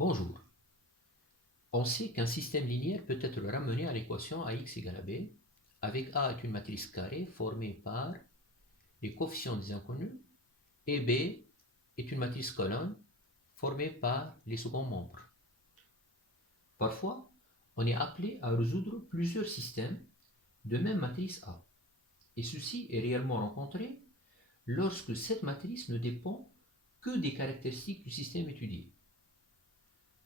Bonjour. On sait qu'un système linéaire peut être ramené à l'équation ax égale à b, avec A est une matrice carrée formée par les coefficients des inconnus, et B est une matrice colonne formée par les seconds membres. Parfois, on est appelé à résoudre plusieurs systèmes de même matrice A, et ceci est réellement rencontré lorsque cette matrice ne dépend que des caractéristiques du système étudié.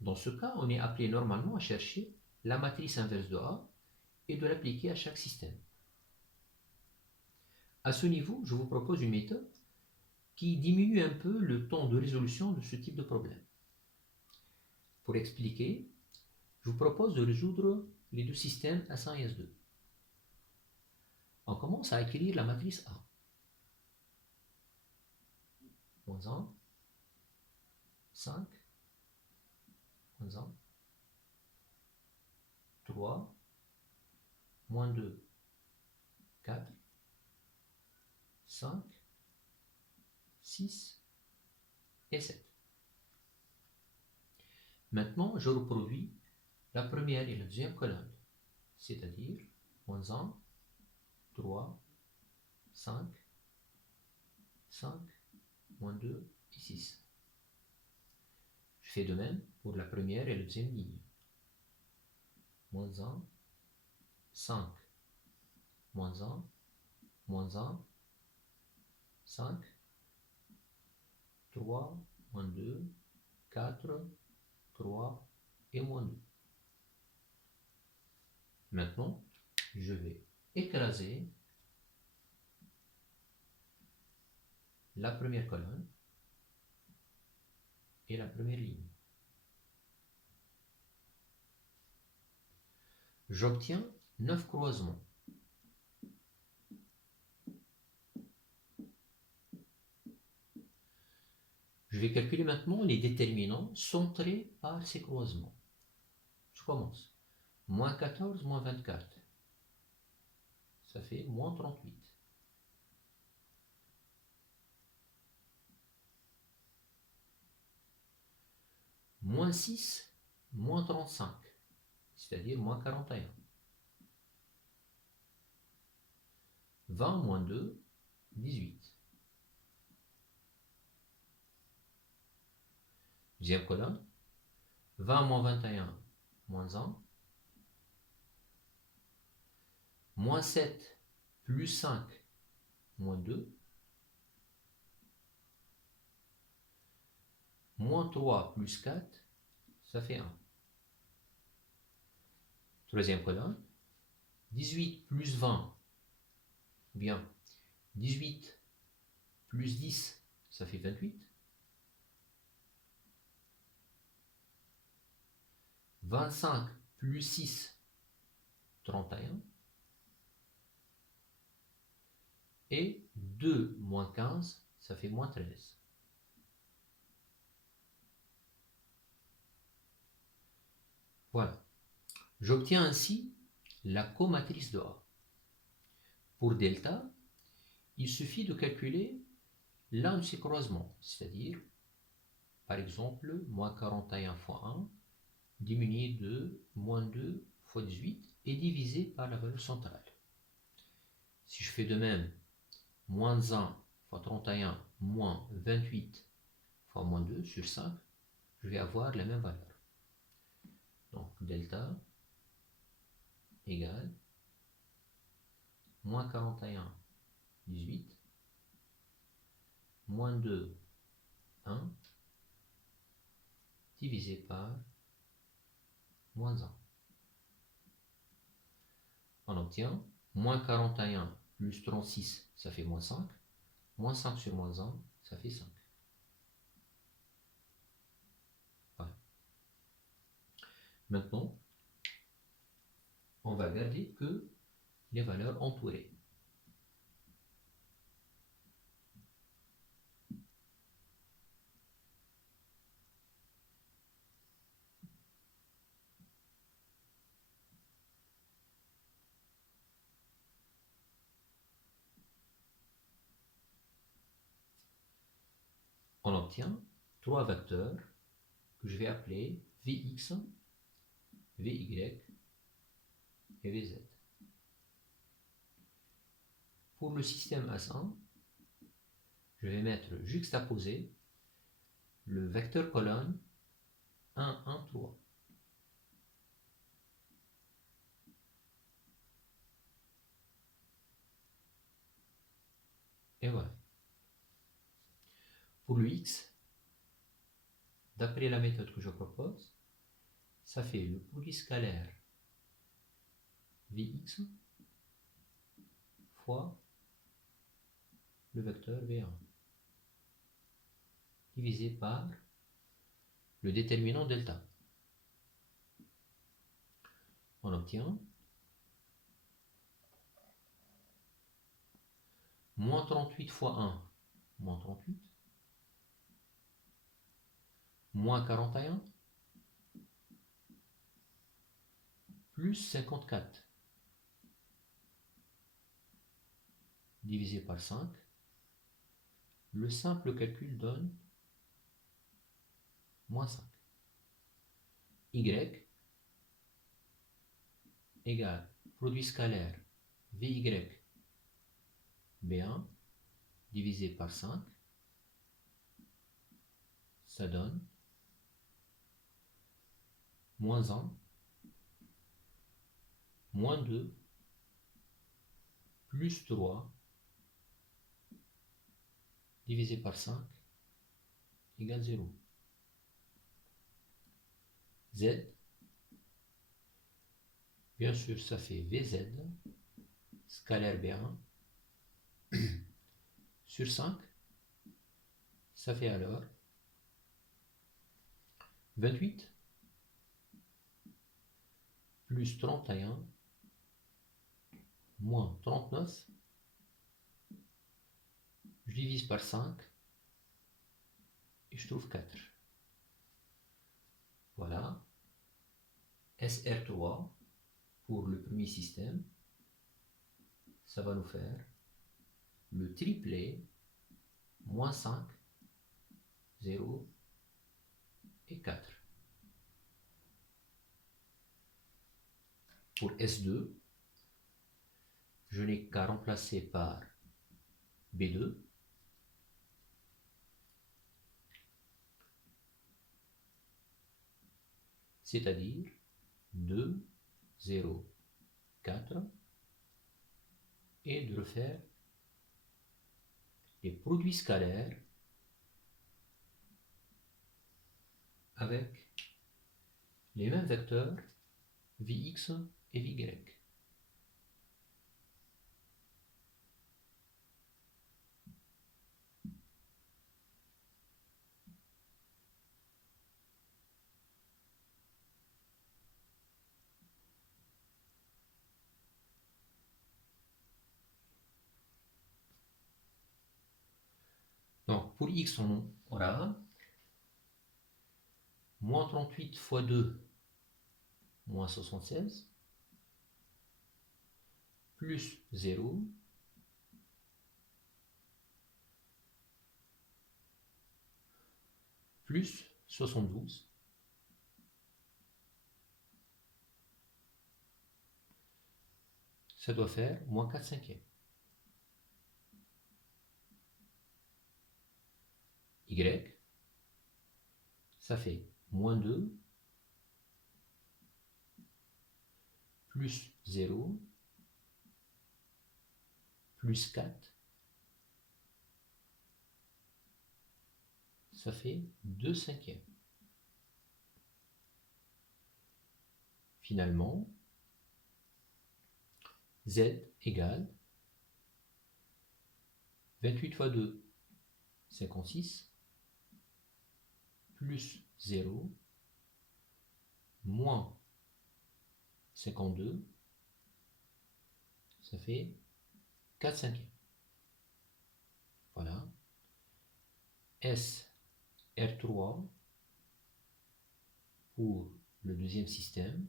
Dans ce cas, on est appelé normalement à chercher la matrice inverse de A et de l'appliquer à chaque système. À ce niveau, je vous propose une méthode qui diminue un peu le temps de résolution de ce type de problème. Pour expliquer, je vous propose de résoudre les deux systèmes S1 et S2. On commence à écrire la matrice A. Moins 1, 5, moins 1, 3, moins 2, 4, 5, 6 et 7. Maintenant, je reproduis la première et la deuxième colonne, c'est-à-dire moins 1, 3, 5, 5, moins 2 et 6. Je fais de même pour la première et la deuxième ligne. Moins 1, 5, moins 1, moins 1, 5, 3, moins 2, 4, 3 et moins 2. Maintenant, je vais écraser la première colonne et la première ligne. J'obtiens 9 croisements. Je vais calculer maintenant les déterminants centrés par ces croisements. Je commence. Moins 14, moins 24. Ça fait moins 38. Moins 6, moins 35. C'est-à-dire moins 41. 20 moins 2, 18. Deuxième colonne. 20 moins 21, moins 1. Moins 7 plus 5, moins 2. Moins 3 plus 4, ça fait 1. Troisième colonne. 18 plus 20, bien. 18 plus 10, ça fait 28. 25 plus 6, 31. Et 2 moins 15, ça fait moins 13. Voilà. J'obtiens ainsi la comatrice de A. Pour delta, il suffit de calculer l'un de ces croisements, c'est-à-dire, par exemple, moins 41 fois 1, diminué de moins 2 fois 18 et divisé par la valeur centrale. Si je fais de même, moins 1 fois 31 moins 28 fois moins 2 sur 5, je vais avoir la même valeur. Donc delta égale moins 41, 18, moins 2, 1, divisé par moins 1. On obtient moins 41 plus 36, ça fait moins 5. Moins 5 sur moins 1, ça fait 5. Voilà. Maintenant, on va garder que les valeurs entourées. On obtient 3 vecteurs que je vais appeler Vx, Vy et Vz. Pour le système S1, je vais mettre juxtaposé le vecteur colonne 1, 1, 3. Et voilà. Pour le X, d'après la méthode que je propose, ça fait le produit scalaire Vx fois le vecteur V1 divisé par le déterminant delta. On obtient moins 38 fois 1, moins 38, moins 41, plus 54, divisé par 5. Le simple calcul donne moins 5. Y égale produit scalaire Vy B1 divisé par 5, ça donne moins 1, moins 2, plus 3, divisé par 5, égale 0. Z, bien sûr, ça fait Vz, scalaire B1, sur 5, ça fait alors 28, plus 31, moins 39, je divise par 5, et je trouve 4. Voilà, SR3, pour le premier système, ça va nous faire le triplet, moins 5, 0 et 4. Pour S2, je n'ai qu'à remplacer par B2, c'est-à-dire 2, 0, 4, et de refaire les produits scalaires avec les mêmes vecteurs Vx et Vy. Donc pour x, on aura moins 38 fois 2, moins 76, plus 0, plus 72, ça doit faire moins 4 cinquièmes. Y, ça fait moins 2, plus 0, plus 4, ça fait 2 cinquièmes. Finalement, Z égale 28 fois 2, 56, plus 0, moins 52, ça fait 4 cinquièmes. Voilà. S R3 pour le deuxième système,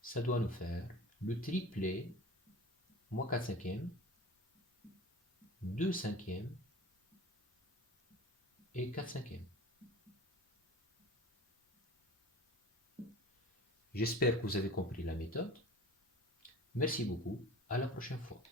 ça doit nous faire le triplet, moins 4 cinquièmes, 2 cinquièmes et 4 cinquièmes. J'espère que vous avez compris la méthode. Merci beaucoup. À la prochaine fois.